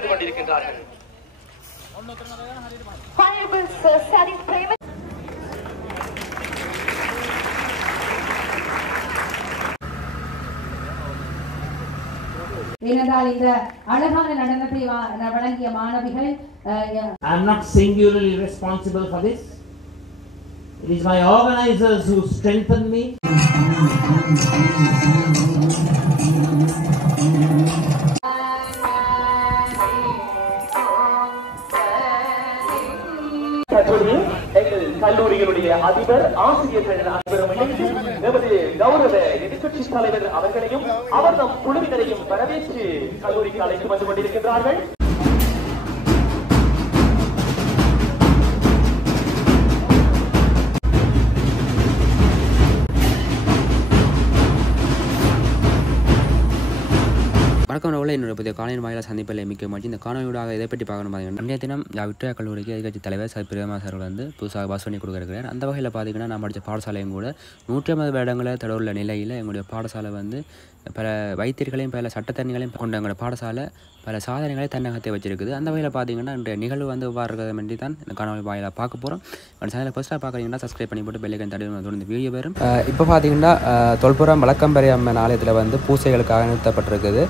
கொண்டிருக்கின்றார்கள். ஏனென்றால் இந்த அழகான நடனத்தை வழங்கிய மாணவிகள் I am not singularly responsible for this. It is my organizers who strengthen me. எங்கள் கல்லூரிகளுடைய அதிபர் ஆசிரியர்கள் அனைவரும் இணைந்து நமது கௌரவ எதிர்க்கட்சி தலைவர் அவர்களையும் அவர் நம் குழுவினரையும் வரவேற்று கல்லூரிக்கு அழைத்து வந்து கொண்டிருக்கின்றார்கள். வணக்கம் உள்ள என்னுடைய புதிய காலையின் வாயிலாக சந்திப்பில் மிக்க மகிழ்ச்சி. இந்த காணொலியூடாக இதை பற்றி பார்க்கணும் பார்த்தீங்கன்னா, இன்றைய தினம் விக்டோரியா கல்லூரிக்கு எதிர்க்கட்சி தலைவர் சார் பிரியமா சார் வந்து புதுசாக பஸ் பண்ணி கொடுக்குறாரு. அந்த வகையில் பார்த்தீங்கன்னா நான் படித்த பாடசாலையும் கூட 150 வருடங்களை தொடர்ந்த நிலையில் எங்களுடைய பாடசாலை வந்து பல வைத்தியர்களையும் பல சட்டத்தரணிகளையும் கொண்ட எங்களுடைய பாடசாலை பல சாதனைகளை தன்னகத்தை வச்சிருக்குது. அந்த வகையில் பார்த்தீங்கன்னா இன்றைய நிகழ்வு வந்து இருக்கிறத வேண்டி தான் இந்த காணொலி வாயிலாக பார்க்க போகிறோம். சேனலை ஃபர்ஸ்ட்டாக பார்க்குறீங்கன்னா சப்ஸ்கிரைப் பண்ணி போட்டு பெல்லைக்கன் தடவை தொடர்ந்து வீடியோ வரும். இப்போ பார்த்தீங்கன்னா தொல்புரம் வழக்கம்பெரி அம்மன் ஆலயத்தில் வந்து பூசைகளுக்காக நிறுத்தப்பட்டிருக்குது.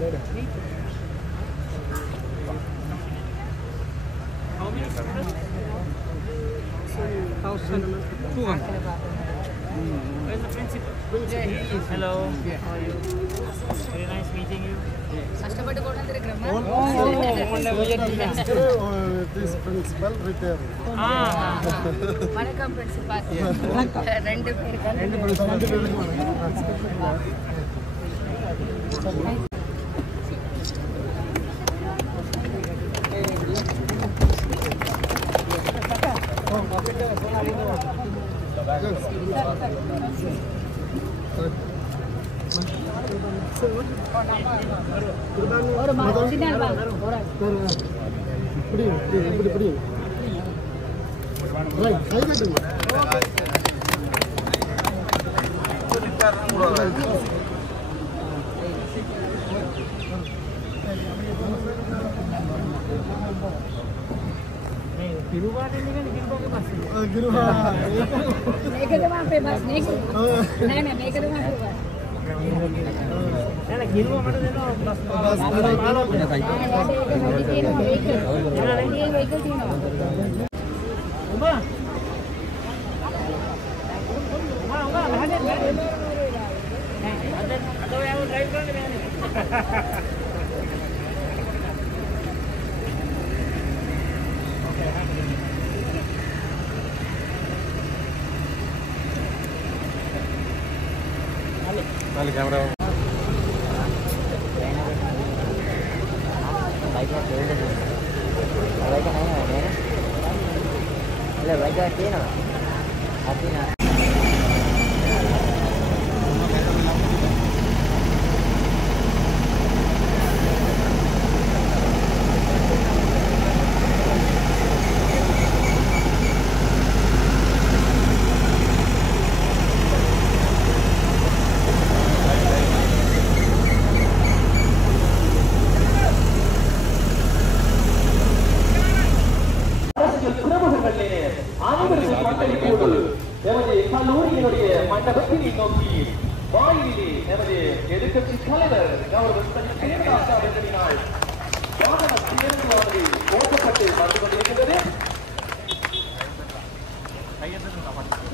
Where's the principal? Yeah, he is. Hello. How are you? Very nice meeting you. This principal retired. வணக்கம் பிரின்சிபால். ரெண்டு பேருக்கு ஒரு மாசினால் வாங்க இப்படி ரைட் கை கட்டுங்க गिरुवा මේකද මම බස් නේක නෑ මේකද මම කිව්වා නෑ ගිරුව මට දෙනවා බස් Dale cámara. கல்லூரியினுடைய மண்டபத்தினை நோக்கி வாயிலே நமது எதிர்க்கட்சி தலைவர் கௌரவ பிரேமதாஸ் அவர்களினால் வாகன தேர்வானது ஓட்டப்பட்டு வந்து கொண்டிருக்கிறது.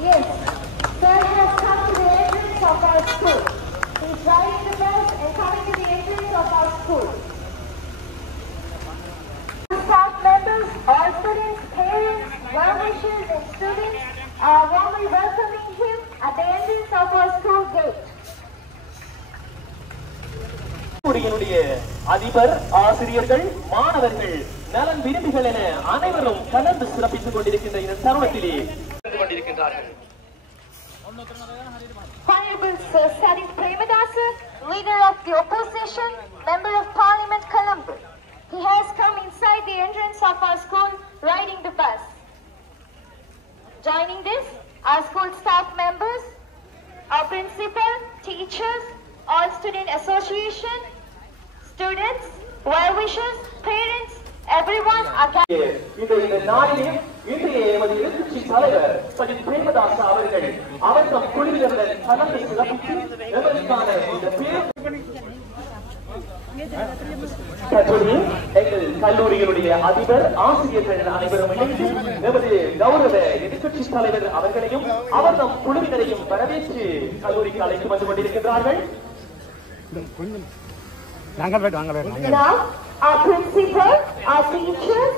Yes, sir has come to the entrance of our school. He's riding the bus and coming to the entrance of our school. Staff members, all students, parents, well-wishers and students are warmly welcoming him at the entrance of our school gate. கல்லூரியினுடைய அதிபர், ஆசிரியர்கள், மாணவர்கள், நலன் விரும்பிகள் என அனைவரும் கலந்து சிறப்பித்துக் கொண்டிருக்கின்ற இந்த தருணத்திலே கொண்டிருக்கின்றார்கள். Honorable Sir Sadith Premadasa, leader of the opposition, member of Parliament, Colombo. He has come inside the entrance of our school riding the bus. Joining this, our school staff members, our principal, teachers, all student association, students, well-wishers, parents, everyone are இந்த நாளிலே இன்றைய எமது எதிர்க்கட்சி தலைவர் சஜித் பிரேமதாஸ் அவர்கள் அவர்தம் குழுவினருடன் கலந்து சிறப்பித்து எமதுக்கான இந்த தற்போது எங்கள் கல்லூரியினுடைய அதிபர், ஆசிரியர்கள் அனைவரும் இணைந்து எமது கௌரவ எதிர்க்கட்சி தலைவர் அவர்களையும் அவர்தம் குழுவினரையும் வரவேற்று கல்லூரிக்கு அழைத்து வந்து கொண்டிருக்கின்றார்கள். Now, our principal, our teachers,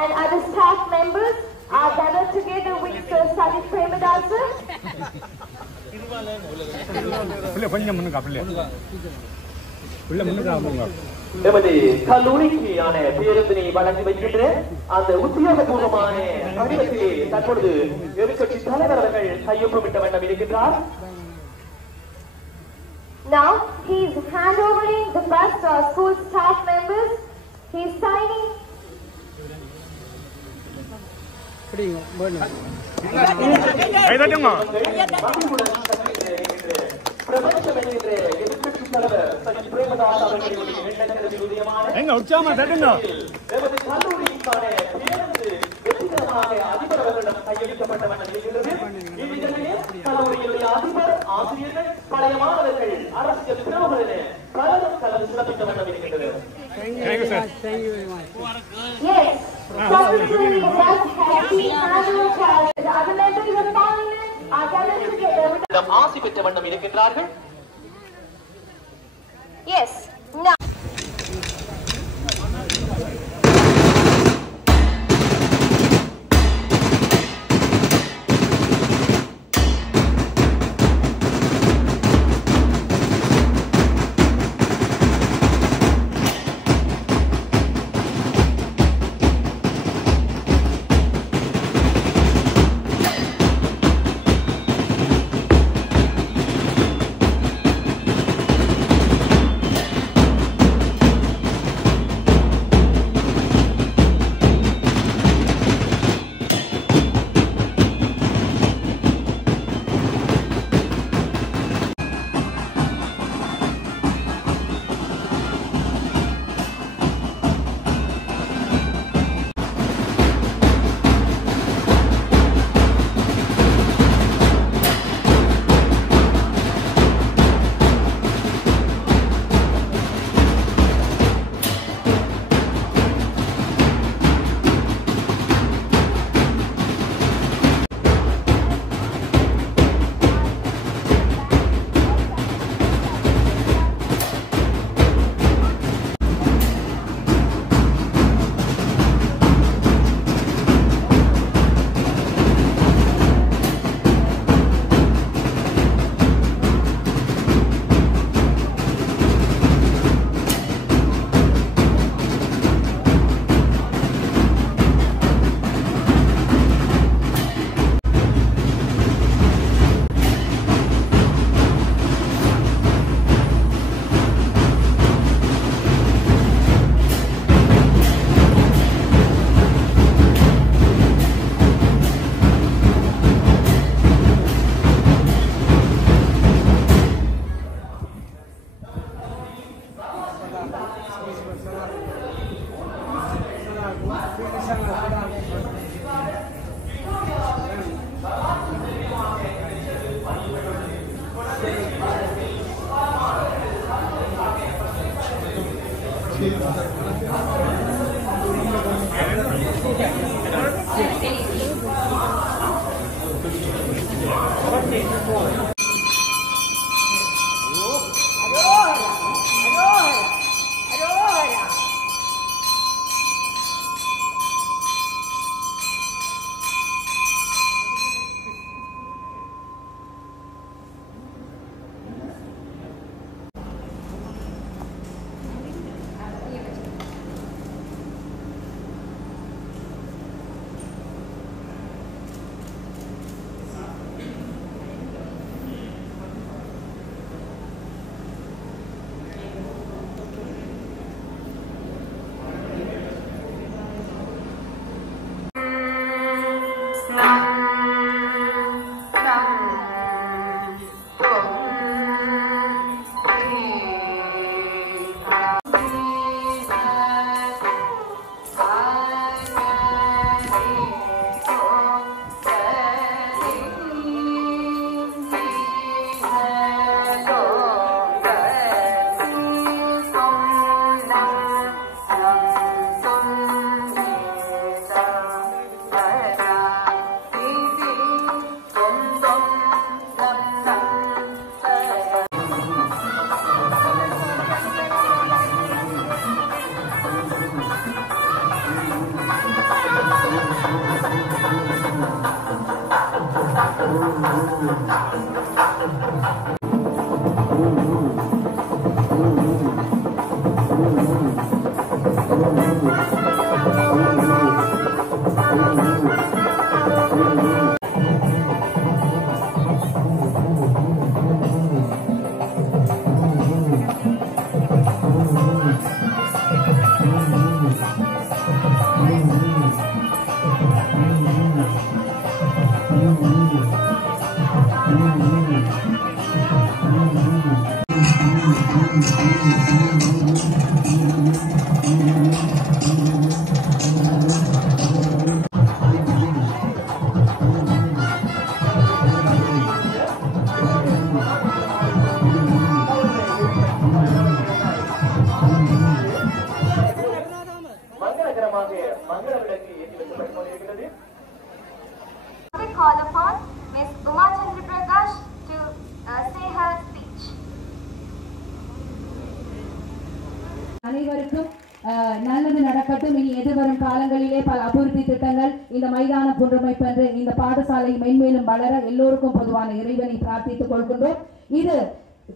and other staff members are gathered together with Sir Sadith Premadasa. எமது கல்லூரிக்கான பேருந்தினை வழங்கி வைக்கின்ற அந்த உத்தியோகபூர்வமான கடிதத்திலே தற்பொழுது எதிர்க்கட்சி தலைவர் அவர்கள் கையொப்பமிட்ட வண்ணம் இருக்கின்றார். Now, he is handovering the bus to our school staff members. He is signing. பிரபஞ்சம் என்கின்ற எதிர்க்கட்சி தலைவர் சஜித் பிரேமதாஸ் அவர்களுடைய எண்ணங்களுக்கு உதயமான எமது கல்லூரிக்கான பேருந்து வெற்றிகரமாக அதிபர் அவர்களிடம் கையளிக்கப்பட்ட வண்ணம் இருக்கின்றது. இவ்விதத்திலே கல்லூரியினுடைய அதிபர், ஆசிரியர்கள், பழைய மாணவர்கள், அரசியல் பிரமுகர்கள் பலரும் கலந்து சிறப்பிக்க வேண்டும் இருக்கின்றது. Yes, Secretary of Happy Annual Child. The other members of Parliament are gathered together. ஆசி பெற்ற வண்ணம் இருக்கின்றார்கள். Yes, now. Mm-hmm. மங்கள விளக்கு ஏற்றி வைக்கப்பட்டுக் கொண்டிருக்கிறது. We call upon Ms. Uma Chandra Prakash to say her speech. அனைவருக்கும் நல்லது நடக்கட்டும். இனி எதிர்வரும் காலங்களிலே பல அபிவிருத்தி திட்டங்கள் இந்த மைதான புன்றமைப்பென்று இந்த பாடசாலை மென்மேலும் வளர எல்லோருக்கும் பொதுவான இறைவனை பிரார்த்தித்துக் கொள்கின்றோம். இது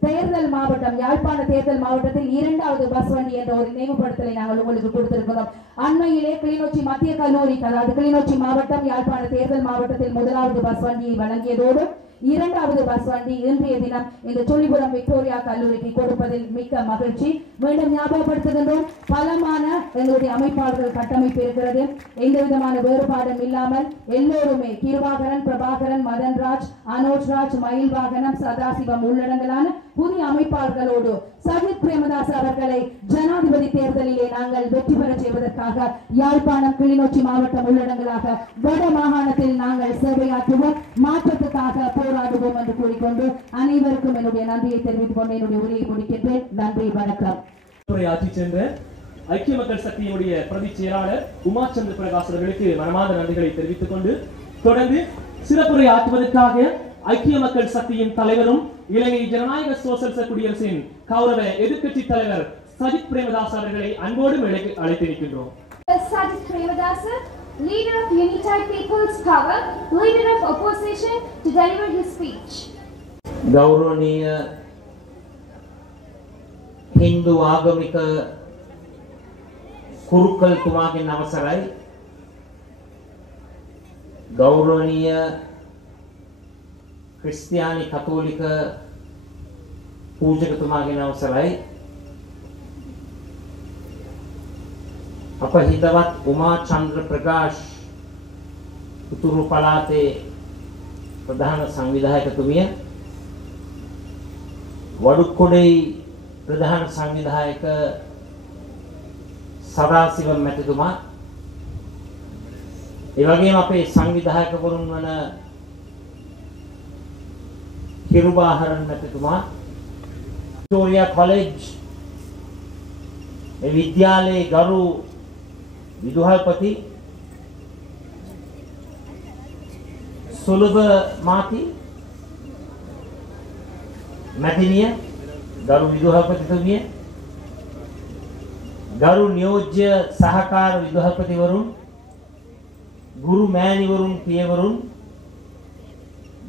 தேர்தல் மாவட்டம், யாழ்ப்பாண தேர்தல் மாவட்டத்தில் 2வது பஸ் வண்டி என்ற ஒரு நினைவுபடுத்தலை நாங்கள் உங்களுக்கு கொடுத்திருக்கிறோம். அண்மையிலே கிளிநொச்சி மத்திய கல்லூரி, அதாவது கிளிநொச்சி மாவட்டம் யாழ்ப்பாண தேர்தல் மாவட்டத்தில் 1வது பஸ் வண்டியை வழங்கியதோடு 2வது பஸ் வண்டி இன்றைய தினம் இந்த சொல்லிபுரம் விக்டோரியா கல்லூரிக்கு கொடுப்பதில் மிக்க மகிழ்ச்சி. மீண்டும் ஞாபகப்படுத்துகின்றோம், பலமான எங்களுடைய அமைப்பாளர்கள் கட்டமைப்பு இருக்கிறது. எந்த விதமான வேறுபாடும் இல்லாமல் எல்லோருமே கிருபாகரன், பிரபாகரன், மதன்ராஜ், அனோஜ்ராஜ், மயில் வாகனம், சதாசிவம் உள்ளடங்கலான புதிய அமைப்பாளர்களோடு சஜித் பிரேமதாஸ் அவர்களை ஜனாதிபதி தேர்தலிலே நாங்கள் வெற்றி பெற செய்வதற்காக யாழ்ப்பாணம், கிளிநொச்சி மாவட்டம் உள்ளடங்களாக வட மாகாணத்தில் நாங்கள் சேவையாற்றுவோம், மாற்றத்துக்காக போராடுவோம் என்று கூறிக்கொண்டு அனைவருக்கும் என்னுடைய நன்றியை தெரிவித்துக் கொண்டு என்னுடைய உரையை முடிக்கின்றேன். நன்றி, வணக்கம். உரையாற்றி சென்ற ஐக்கிய மக்கள் சக்தியினுடைய பிரதி செயலாளர் உமா சந்திர பிரகாஷ் அவர்களுக்கு மனமார்ந்த நன்றிகளை தெரிவித்துக் கொண்டு தொடர்ந்து சிறப்புரை ஆற்றுவதற்காக ஐக்கிய மக்கள் சக்தியின் தலைவரும் இலங்கை ஜனநாயக சோசலிச குடியரசின் கௌரவ எதிர்க்கட்சி தலைவர் சஜித் பிரேமதாஸ் அவர்களை அன்போடு அழைத்திருக்கின்றோம். Sajid Premadasa, leader of United People's Power, leader of opposition, to deliver his speech. ගෞරවනීය හින්දු ආගමික කුරුකල්තුමාගෙන් අවසරයි. ගෞරවනීය ක්‍රිස්තියානි කතෝලික පූජකතුමාගෙන් අවසරයි. අප හිතවත් උමා චන්ද්‍ර ප්‍රකාශ් උතුරු පළාතේ ප්‍රධාන සංවිධායකතුමිය, වඩුක්කොඩේ ප්‍රධාන සංවිධායක සදාසිවම් මැතිතුමා, ඒ වගේම අපේ සංවිධායකවරුන් වන කිරුබාහරන් මැතිතුමා, වික්ටෝරියා කොලෙජ් මේ විද්‍යාලයේ ගරු විදුහල්පති සුලභ මාති මැතිනිය, ගරු විදුහල්පතිතුමිය, ගරු නියෝජ්‍ය සහකාර විදුහල්පතිවරුන්, ගුරු මෑණිවරුන්, පියවරුන්,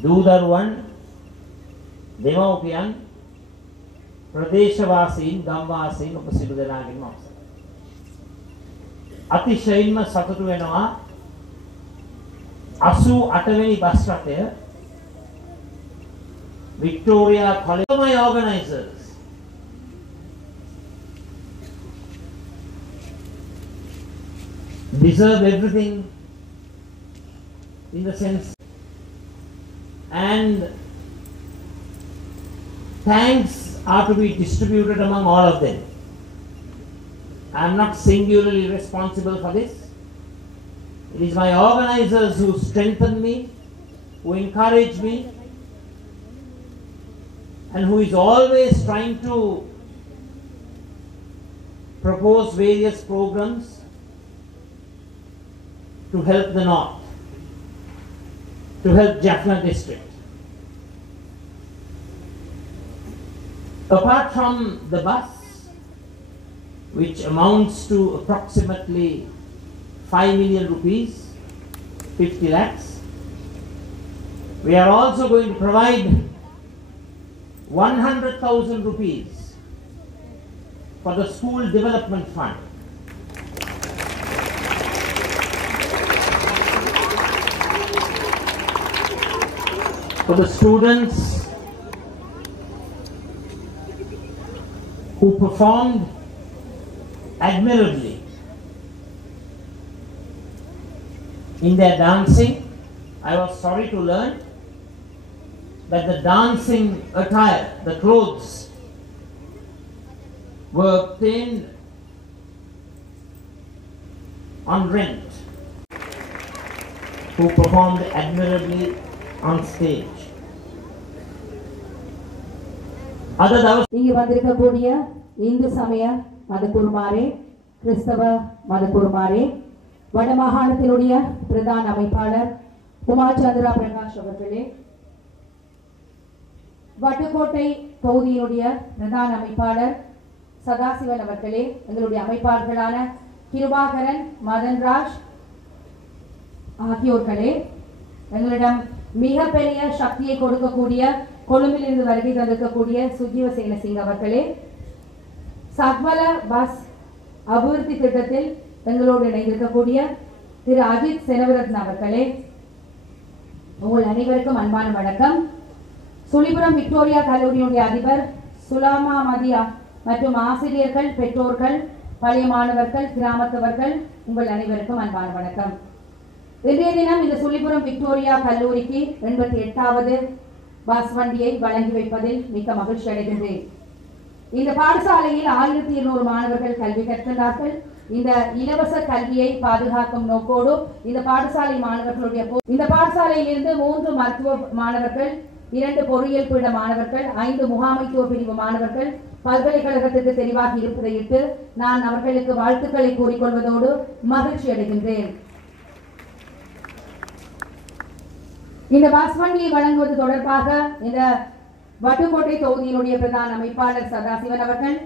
දූදරුවන්, දෙමව්පියන්, ප්‍රදේශවාසීන්, ගම්වාසීන් ඔබ සියලු දෙනාගෙන්ම අවසරයි. අතිශයින්ම සතුටු වෙනවා 88 වෙනි බස් රථය Victoria College. My organizers, deserve everything in the sense, and thanks are to be distributed among all of them. I am not singularly responsible for this. It is my organizers who strengthen me, who encourage me, and who is always trying to propose various programs to help the North, to help Jaffna district. Apart from the bus, which amounts to approximately 5 million rupees, 50 lakhs, we are also going to provide 100,000 rupees for the school development fund. For the students who performed admirably in their dancing, I was sorry to learn that the dancing attire, the clothes, were obtained on rent, who performed admirably on stage. இங்கு வந்திருக்கக்கூடிய இந்து சமய மதகுருமாரே, கிறிஸ்தவ மதகுருமாரே, வடமாகாணத்தினுடைய பிரதான அமைப்பாளர் உமாச்சந்திரா பிரகாஷ் அவர்களே, வட்டுக்கோட்டை தொகுதியினுடைய பிரதான அமைப்பாளர் சதாசிவன் அவர்களே, எங்களுடைய அமைப்பாளர்களான கிருபாகரன், மதன்ராஜ் ஆகியோர்களே, எங்களிடம் மிகப்பெரிய சக்தியை கொடுக்கக்கூடிய கொழும்பில் இருந்து வருகை தந்திருக்கக்கூடிய சுஜீவ சேனசிங் அவர்களே, சக்வல பஸ் அபிவிருத்தி திட்டத்தில் எங்களோடு இணைந்திருக்கக்கூடிய திரு அஜித் செனவரத்ன அவர்களே, உங்கள் அனைவருக்கும் அன்பான வணக்கம். சுழிபுரம் விக்டோரியா கல்லூரியினுடைய அதிபர் சுலாமா மதியா மற்றும் ஆசிரியர்கள், பெற்றோர்கள், பழைய மாணவர்கள், கிராமத்தவர்கள், உங்கள் அனைவருக்கும் அன்பான வணக்கம். இன்றைய தினம் இந்த சுழிபுரம் விக்டோரியா கல்லூரிக்கு 88வது பஸ் வண்டியை வழங்கி வைப்பதில் மிக்க மகிழ்ச்சி அடைகின்றேன். இந்த பாடசாலையில் 1200 மாணவர்கள் கல்வி கற்கின்றார்கள். இந்த இலவச கல்வியை பாதுகாக்கும் நோக்கோடு இந்த பாடசாலை மாணவர்களுடைய இந்த பாடசாலையிலிருந்து 3 மருத்துவ மாணவர்கள், 2 பொறியியல் பீட மாணவர்கள், 5 முகாமைத்துவ பிரிவு மாணவர்கள் பல்கலைக்கழகத்திற்கு தெரிவாகி இருப்பதையிட்டு நான் அவர்களுக்கு வாழ்த்துக்களை கூறிக்கொள்வதோடு மகிழ்ச்சி அடைகின்றேன். இந்த பஸ் வண்டியை வழங்குவது தொடர்பாக இந்த வட்டுக்கோட்டை தொகுதியினுடைய பிரதான அமைப்பாளர் சதாசிவன் அவர்கள்,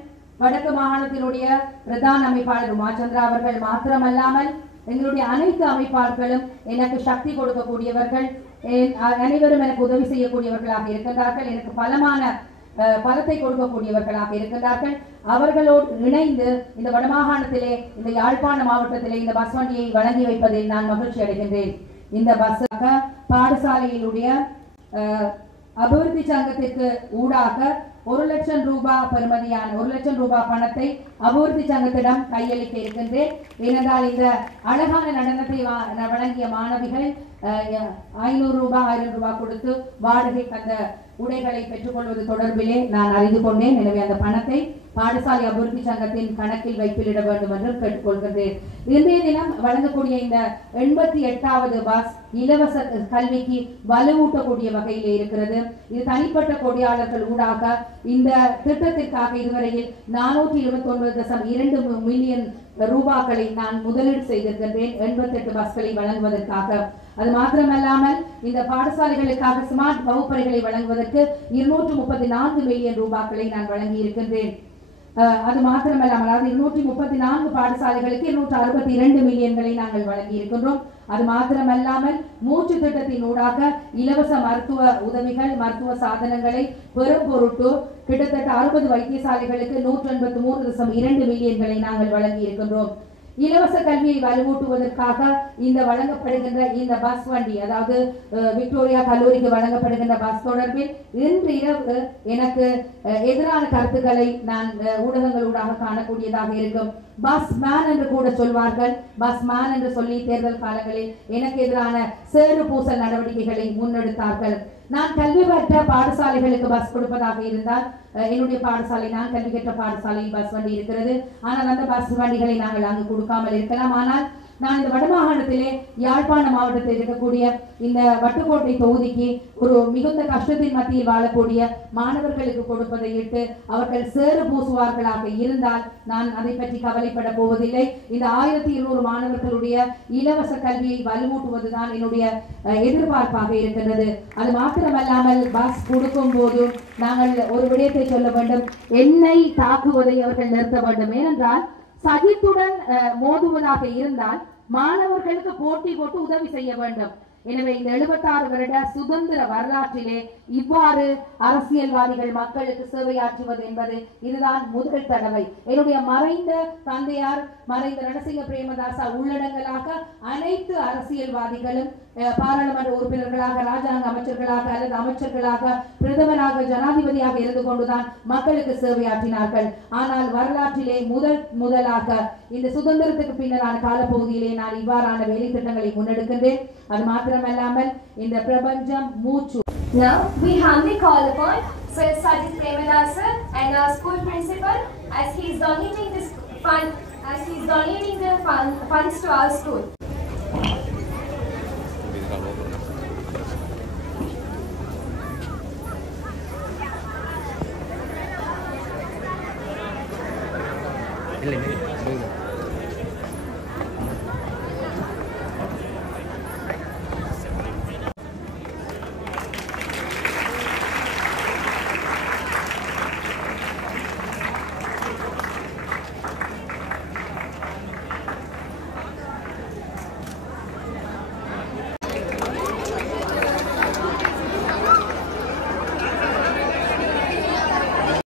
வடக்கு மாகாணத்தினுடைய பிரதான அமைப்பாளர் உமாச்சந்திரா அவர்கள் மாத்திரமல்லாமல் எங்களுடைய அனைத்து அமைப்பாளர்களும் எனக்கு சக்தி கொடுக்கக்கூடியவர்கள், அனைவரும் எனக்கு உதவி செய்யக்கூடியவர்களாக இருக்கின்றார்கள். எனக்கு பலத்தை கொடுக்கக்கூடியவர்களாக இருக்கின்றார்கள். அவர்களோடு இணைந்து இந்த வடமாகாணத்திலே, இந்த யாழ்ப்பாண மாவட்டத்திலே இந்த பஸ் வண்டியை வழங்கி வைப்பதில் நான் மகிழ்ச்சி அடைகின்றேன். இந்த பஸ்ஸாக பாடசாலையினுடைய அபிவிருத்தி சங்கத்திற்கு ஊடாக 1 லட்சம் ரூபாய் பெறுமதியான 1 லட்சம் ரூபாய் பணத்தை அபிவிருத்தி சங்கத்திடம் கையளிக்க இருக்கின்றேன். ஏனென்றால் இந்த அழகான நடனத்தை வழங்கிய மாணவிகள் 500 ரூபாய் 1000 ரூபாய் கொடுத்து வாடகை அந்த உடைகளை பெற்றுக்கொள்வது தொடர்பிலே நான் அறிந்து கொண்டேன். எனவே அந்த பணத்தை பாடசாலை அபிவிருத்தி சங்கத்தின் கணக்கில் வைப்பிலிட வேண்டும் என்று கேட்டுக்கொள்கின்றேன். இன்றைய தினம் வழங்கக்கூடிய இந்த 88வது பஸ் இலவச கல்விக்கு வலுவூட்டக்கூடிய வகையிலே இருக்கிறது. இது தனிப்பட்ட கொடியாளர்கள் ஊடாக இந்த திட்டத்திற்காக இதுவரையில் 429.2 மில்லியன் ரூபாய்களை நான் முதலீடு செய்திருக்கின்றேன் 88 பஸ்களை வழங்குவதற்காக. அது மாத்திரமல்லாமல் இந்த பாடசாலைகளுக்காக ஸ்மார்ட் வகுப்பறைகளை வழங்குவதற்கு 234 மில்லியன் ரூபாய்களை நான் வழங்கி இருக்கின்றேன். அது மாத்திரமல்லாமல் அதாவது 234 பாடசாலைகளுக்கு 262 மில்லியன்களை நாங்கள் வழங்கி இருக்கின்றோம். அது மாத்திரமல்லாமல் மூச்சு திட்டத்தின் ஊடாக இலவச மருத்துவ உதவிகள், மருத்துவ சாதனங்களை பெரும் பொருட்டு கிட்டத்தட்ட 60 வைத்தியசாலைகளுக்கு 183.2 மில்லியன்களை நாங்கள் வழங்கி இருக்கின்றோம். இலவச கல்வியை வலுவூட்டுவதற்காக இந்த வழங்கப்படுகின்ற இந்த பஸ் வண்டி, அதாவது விக்டோரியா கல்லூரிக்கு வழங்கப்படுகின்ற பஸ் தொடர்பில் இன்று இரவு எனக்கு எதிரான கருத்துக்களை நான் ஊடகங்களூடாக காணக்கூடியதாக இருக்கும். பஸ் மேன் என்று கூட சொல்வார்கள். பஸ் மேன் என்று சொல்லி தேர்தல் காலங்களில் எனக்கு எதிரான சேறு பூசல் நடவடிக்கைகளை முன்னெடுத்தார்கள். நான் கல்வி பெற்ற பாடசாலைகளுக்கு பஸ் கொடுப்பதாக இருந்தால் என்னுடைய பாடசாலை, நான் கல்வி கற்ற பாடசாலையில் பஸ் வண்டி இருக்கிறது. ஆனால் அந்த பஸ் வண்டிகளை நாங்கள் அங்கு கொடுக்காமல் இருக்கலாம். ஆனால் நான் இந்த வடமாகாணத்திலே யாழ்ப்பாண மாவட்டத்தில் இருக்கக்கூடிய இந்த வட்டுக்கோட்டை தொகுதிக்கு ஒரு மிகுந்த கஷ்டத்தின் மத்தியில் வாழக்கூடிய மாணவர்களுக்கு கொடுப்பதை இட்டு அவர்கள் சேறு பூசுவார்களாக இருந்தால் நான் அதை பற்றி கவலைப்பட போவதில்லை. இந்த 1200 மாணவர்களுடைய இலவச கல்வியை வலுவூட்டுவதுதான் என்னுடைய எதிர்பார்ப்பாக இருக்கின்றது. அது மாத்திரமல்லாமல் பஸ் கொடுக்கும் போது நாங்கள் ஒரு விடயத்தை சொல்ல வேண்டும். என்னை தாக்குவதை அவர்கள் நிறுத்த வேண்டும். ஏனென்றால் சகித்துடன் மோதுவதாக இருந்தால் மாணவர்களுக்கு போட்டி போட்டு உதவி செய்ய வேண்டும். எனவே இந்த 76 வருட சுதந்திர வரலாற்றிலே இவ்வாறு அரசியல்வாதிகள் மக்களுக்கு சேவையாற்றுவது என்பது இதுதான் முதல் தடவை. என்னுடைய மறைந்த தந்தையார், மறைந்த ரணசிங்க பிரேமதாசா உள்ளடங்கலாக அனைத்து அரசியல்வாதிகளும் பாராளுமன்ற உறுப்பினர்களாக, ராஜாங்க அமைச்சர்களாக அல்லது அமைச்சர்களாக, பிரதமராக, ஜனாதிபதியாக இருந்து கொண்டுதான் மக்களுக்கு சேவையாற்றினார்கள். ஆனால் வரலாற்றிலே முதலாக இந்த சுதந்திரத்துக்கு பின்னரான காலப்பகுதியிலே நான் இவ்வாறான வேலை திட்டங்களை முன்னெடுக்கின்றேன். அது மாத்திரமல்லாமல் இந்த பிரபஞ்சம் மூச்சு. Now we humbly call upon Sir Sajid Premadasa and our school principal as he is donating the funds to our school. இல்லை